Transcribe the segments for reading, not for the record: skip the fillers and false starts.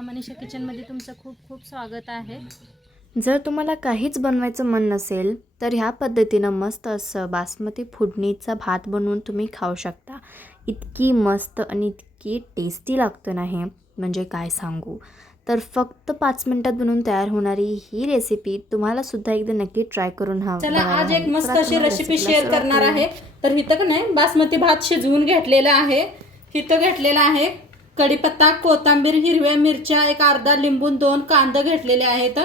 माझ्या मनीषा किचनमध्ये तुमचं खूप खूप स्वागत आहे। जर तुम्हाला काहीच बनवायचं मन नसेल तर ह्या पद्धतीनं मस्त असं बासमती फोडणीचा भात बनवून तुम्ही खाऊ शकता। इतकी मस्त आणि इतकी टेस्टी लागतं ना हे, म्हणजे काय सांगू। तर फक्त 5 मिनिटात बनवून तयार होणारी ही रेसिपी तुम्हाला सुद्धा एकदा नक्की ट्राय करून चला बघायला आज एक हवी। मस्त तर अशी आपण रेसिपी रेसिपीला शेअर सुरुवात करणार करूया। आहे। तर इथं का नाही बासमती भात शिजवून घेतलेला आहे। इथं घेतलेला आहे कढीपत्ता, कोथिंबीर, हिरव्या मिरच्या, एक अर्धा लिंबू, 2 कांदा घेतलेले आहेत।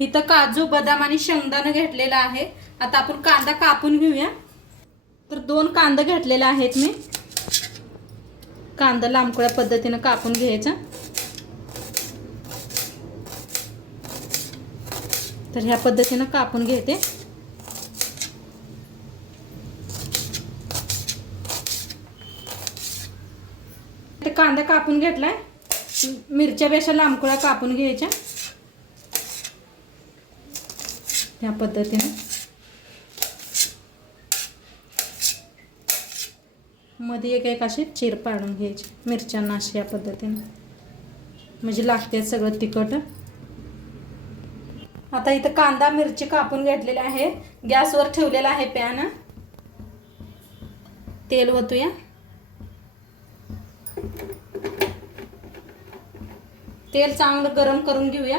इथं काजू, बदाम आणि शेंगदाणा घेतलेला आहे। आता आपण कांदा कापून घेऊया। तर 2 कांदा घेतलेले आहेत मी। कांदा लांबकळ्या पद्धतीने कापून घ्यायचा। तर ह्या पद्धतीने कापून घेते। ते कांदा कापून घेतलाय। मिरच्या पेक्षा लांबकळ्या कापून घ्यायच्या या पद्धतीने। मध्ये एक एक अशी चीर पाडून घ्यायची मिरच्यांना अशी या पद्धतीने, म्हणजे लागते सगळं तिखट। आता इथं कांदा मिरची कापून घेतलेले आहे। गॅसवर ठेवलेला आहे पॅन। तेल ओतूया। तेल चांगलं गरम करून घेऊया।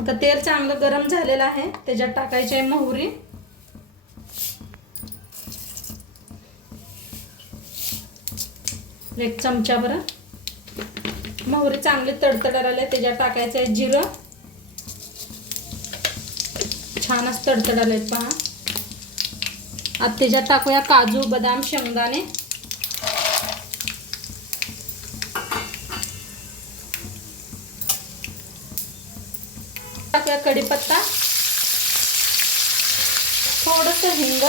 आता तेल चांगलं गरम झालेलं आहे। त्याच्यात टाकायची आहे मोहरी, एक चमचाभर मोहरी चांगली तडतडायला लागली। त्याच्यात टाकायचं आहे जिरं, छान असं तडतडायला पहा। आता त्याच्यात टाकूया काजू, बदाम, शेंगदाणे, टाकूया कढीपत्ता, थोडंसं हिंग,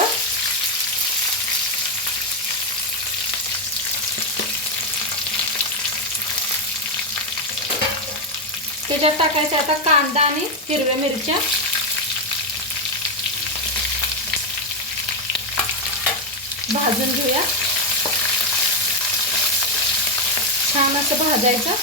त्याच्यात टाकायचं आता कांदा आणि हिरव्या मिरच्या, भाजून घेऊया। छान असं भाजायचं।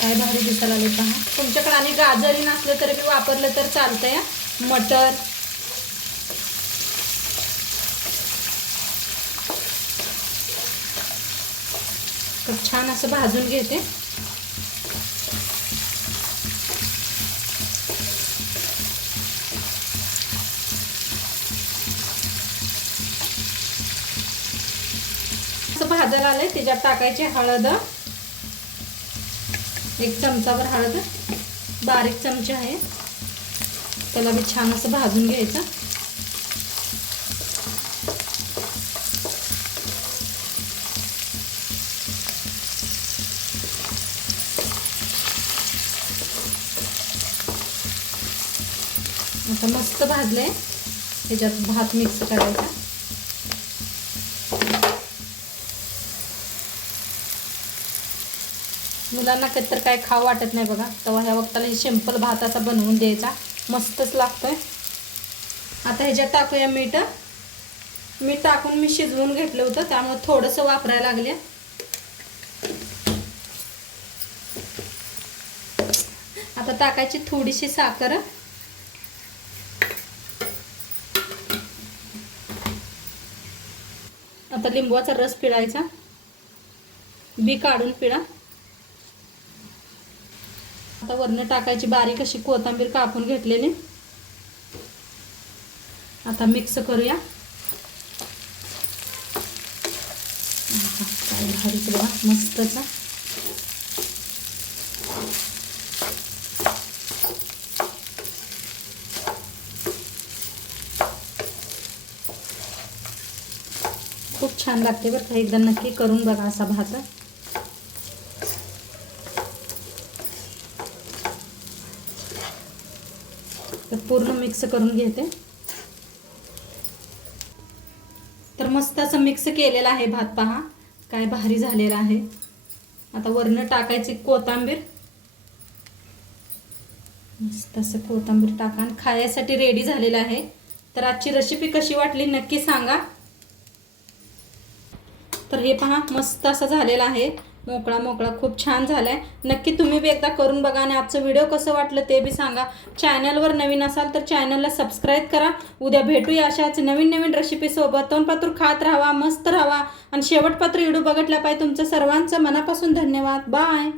काय भारी दिसायला लागले पहा। तुमच्याकडे आणि गाजरी नसले तरी बी वापरलं तर चालतंय। मटर, तर छान असं भाजून घेते। असं भाजायला आलंय। त्याच्यात टाकायची हळद, एक चमचाभर हळद, बारीक चमचा आहे। त्याला बी छान असं भाजून घ्यायचं। आता मस्त भाजले। त्याच्यात भात मिक्स करायचा। मुलांना कधीतर काय खावं वाटत नाही बघा, तेव्हा ह्या वक्ताला हे सिंपल भात असा बनवून द्यायचा, मस्तच लागतोय। आता ह्याच्यात टाकूया मीठ। मीठ टाकून मी शिजवून घेतलं होतं, त्यामुळे थोडंसं वापरायला लागले। आता टाकायची थोडीशी साखर, आता लिंबूचा रस पिळायचा, बी काढून पिळा। आता वरनं टाकायची बारीक अशी कोथिंबीर कापून घेतलेली। आता मिक्स करूया। काय भारी बघा, मस्तचा। खूप छान लागते बरं का, एकदा नक्की करून बघा असा भात। तर पूर्ण मिक्स करून घेते। तर मस्त असं मिक्स केलेला आहे भात पहा, काय भारी झालेला आहे। आता वरनं टाकायची कोथिंबीर, मस्त असं कोथिंबीर टाका आणि खाण्यासाठी रेडी झालेला आहे। तर आजची रेसिपी कशी वाटली नक्की सांगा। तर हे पहा मस्त असं झालेलं आहे, मोकळा मोकळा खूप छान झाला आहे. नक्की तुम्ही बी एकदा करून बघा आणि आजचं व्हिडिओ कसं वाटलं ते बी सांगा. चॅनलवर नवीन असाल तर चॅनलला सबस्क्राईब करा. उद्या भेटूया अशाच नवीन नवीन रेसिपीसोबत. तोंडपातूर खात राहावा, मस्त राहावा आणि शेवटपात्र व्हिडिओ बघितला पाहिजे. तुमचं सर्वांचं मनापासून धन्यवाद. बाय.